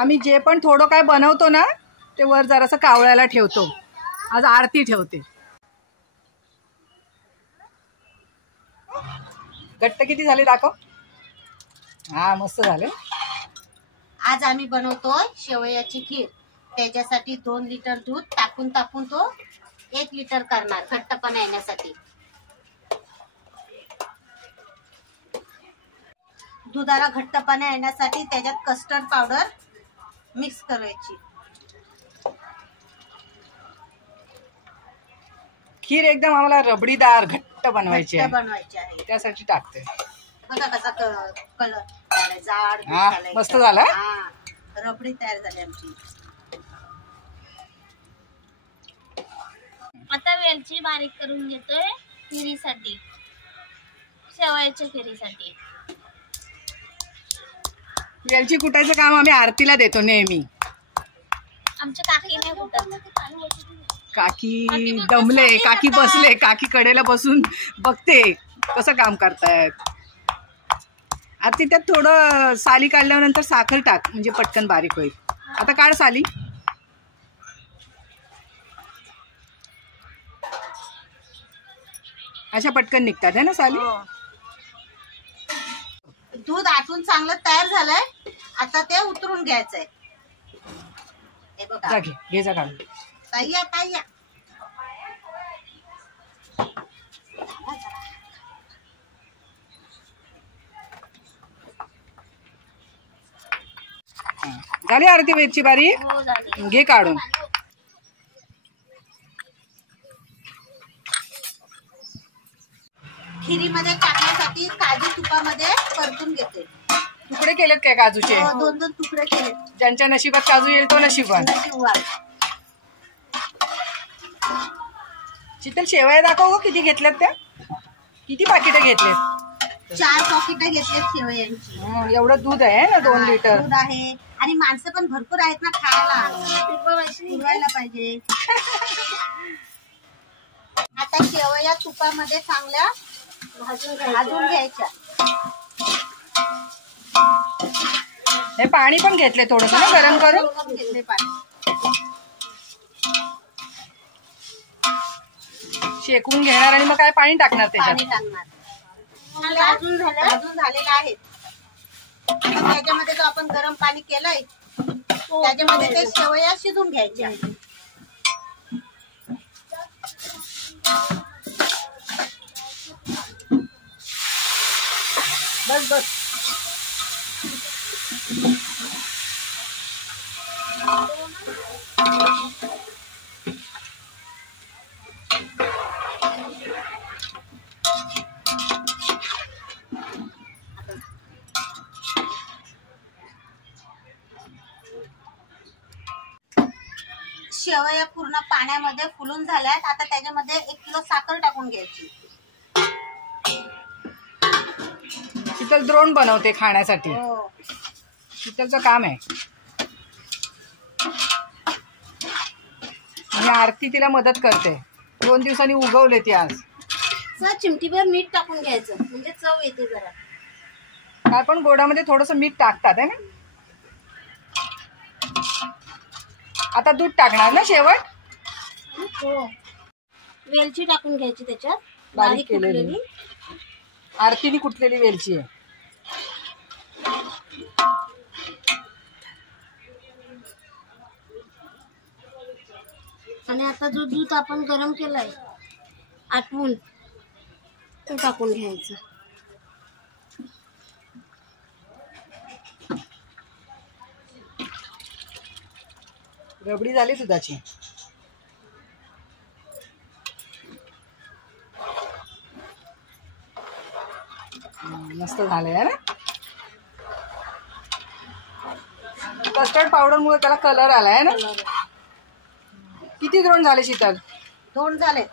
आम्ही जे पण थोडं काय बनवतो ना ते वर जरासं कावळ्याला ठेवतो. आज आरती ठेवते. घट्ट किती झाले दाखव. हा मस्त झाले. आज आम्ही बनवतोय शेवयाची खीर. त्याच्यासाठी 2 लिटर दूध टाकून तापून तो 1 लिटर करणार घट्टपणा येण्यासाठी. दुधाला घट्टपणा येण्यासाठी त्याच्यात कस्टर्ड पावडर मिक्स करायची. खीर एकदम आम्हाला रबडीदार घट्ट बनवायची आहे. त्यासाठी टाकते. बघा कसा कलर जाड मस्त झाला. रबडी तयार झाली आमची. आता वेलची बारीक करून घेतोय खिरीसाठी, शेवयाच्या खिरीसाठी. वेलची कुटायचं काम आम्ही आरतीला देतो नेहमी. आमच्या काकी नाही कुटत. काकी दमले, काकी बसले, काकी कडेला बसून बघते कसं काम करतायत. आरती त्यात थोडं साली काढल्यानंतर साखर टाक म्हणजे पटकन बारीक होईल. आता काढ साली. अशा पटकन निघतात है ना साली. दूध आटून चांगलं तयार झालंय. आता ते उतरून घ्यायचंय. हे बघा घे जा काढून. ताई झाली आरती वेलची बारीक. घे काढून. खिरीमध्ये टाकण्यासाठी काजू तुपामध्ये परतून घेते. तुकडे केलेत काय काजूचे? 2-2 तुकडे केले. ज्यांच्या नशिबात काजू येईल तो नशिबात. शीतल शेवया दाखव किती घेतल्यात त्या. किती पाकिटं घेतलेत? 4 पाकिटं घेतलेत शेवयांची. एवढं दूध आहे ना 2 लिटर. दूध आहे आणि माणसं पण भरपूर आहेत ना खायला. पुरवायला पाहिजे. आता शेवया तुपामध्ये चांगल्या भाजून घ्यायच्या. हे पाणी पण घेतले थोडस ना गरम करून. घेतले पाणी. शेकून घेणार आणि मग काय पाणी टाकणार त्याच्यात. पाणी टाकणार. भाजून झालेलं आहे. त्याच्यामध्ये जो आपण गरम पाणी केलंय त्याच्यामध्ये ते शेवया शिजून घ्यायच्या. बस शेवया पूर्ण पाण्यामध्ये फुलून झाल्यात. आता त्याच्यामध्ये 1 किलो साखर टाकून घ्यायची. शीतल द्रोण बनवते खाण्यासाठी. शीतलचं काम आहे. आणि आरती तिला मदत करते. 2 दिवसांनी उगवले ती आज. चिमटीभर मीठ टाकून घ्यायचं म्हणजे चव येते जरा. काय पण गोडामध्ये थोडस मीठ टाकतात है ना. आता दूध टाकणार ना शेवट. वेलची टाकून घ्यायची त्याच्यात बारीक केलेली. आरतीने कुटलेली वेलची आहे. आणि आता जो दूध आपण गरम केलाय आटवून तो टाकून घ्यायचं. रबडी झाली दुधाची. मस्त झालंय ना. कस्टर्ड पावडर मुळे त्याला कलर आलाय ना. किती द्रोण झाले शीतल? 2 झाले.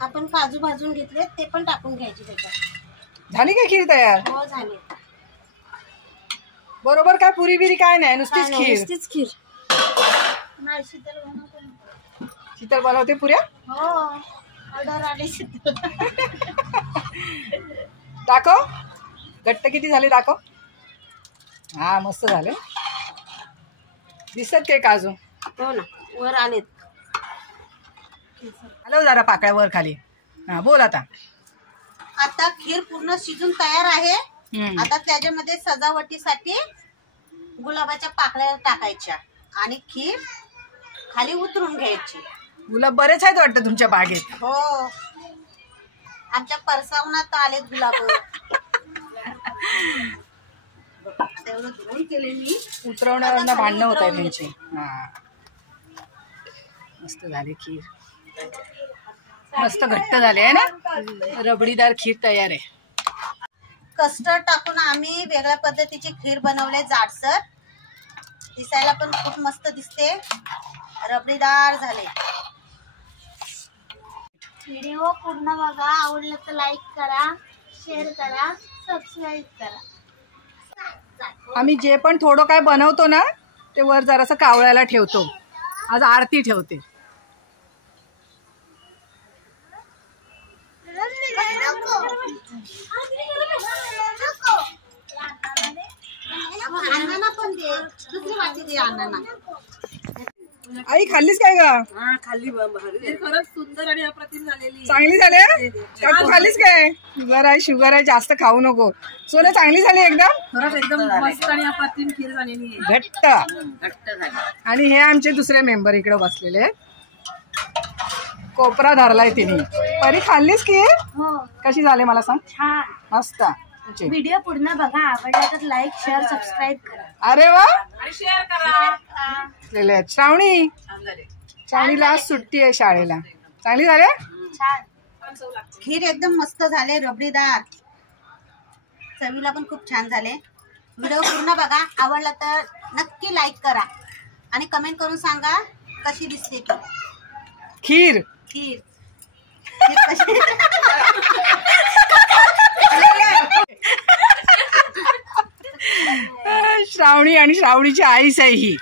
आपण काजू भाजून घेतले ते पण टाकून घ्यायचे त्याच्यात. झाली काय खीर तयार? हो झाली. बरोबर काय पुरी बिरी काय नाही नुसतीच खीर. शीतल बनवते पुऱ्या. हो ऑर्डर आली. दाखव घट्ट किती झाले दाखव. हा मस्त झाले. दिसत काय काजू. हो ना वर आलेत. हलव जरा पाकळ्या वर खाली. हा बोल आता. आता खीर पूर्ण शिजून तयार आहे. हम्म. आता त्याच्यामध्ये सजावटीसाठी गुलाबाच्या पाकळ्या टाकायच्या आणि खीर खाली उतरून घ्यायची. गुलाब बरेच आहेत वाटतं तुमच्या बागेत. हो आमच्या परसावनात आलेत गुलाब. तेवढं धुवून केले मी. उतरवण्यावरनं भांडणं होत आहे त्यांची. हा मस्त झाले खीर. मस्त घट्ट झाले आहे ना. रबडीदार खीर तयार आहे. कस्टर्ड टाकून आम्ही वेगळ्या पद्धतीची खीर बनवले. जाडसर दिसायला पण खूप मस्त दिसते. रबडीदार झाले. व्हिडिओ पूर्ण बघा. आवडलं तर लाईक करा, शेअर करा, सबस्क्राईब करा. आम्ही जे पण थोडं काय बनवतो ना ते वर जरासं कावळ्याला ठेवतो. आज आरती ठेवते. अण्णांना पण दे. दुसरी वाटी दे अण्णांना. आई खाल्लीस काय ग. खाल्ली खरंच सुंदर आणि अप्रतिम झालेली. चांगली झाली. काकू खाल्लीस काय. शुगर आहे जास्त खाऊ नको. सोनं चांगली झाली एकदम. खरंच एकदम मस्त आणि अप्रतिम खीर झालेली आहे. घट्ट आणि हे आमचे दुसरे मेंबर इकडे बसलेले आहेत. कोपरा धरलाय तिने. परी खाल्लीस की. कशी झाले मला सांग. छान. मस्त. व्हिडिओ पूर्ण बघा. आवडला तर लाईक, शेअर, सबस्क्राईब करा. अरे वा. आणि शेअर करा. श्रावणीला आज सुट्टी आहे शाळेला. चांगली झाले. छान. खीर एकदम मस्त झाले. रबडीदार. चवीला पण खूप छान झाले. व्हिडिओ पूर्ण बघा. आवडला तर नक्की लाईक करा आणि कमेंट करून सांगा कशी दिसते ती खीर. खीर. खीर कशी. श्रावणी आणि श्रावणीची आईच आहे ही.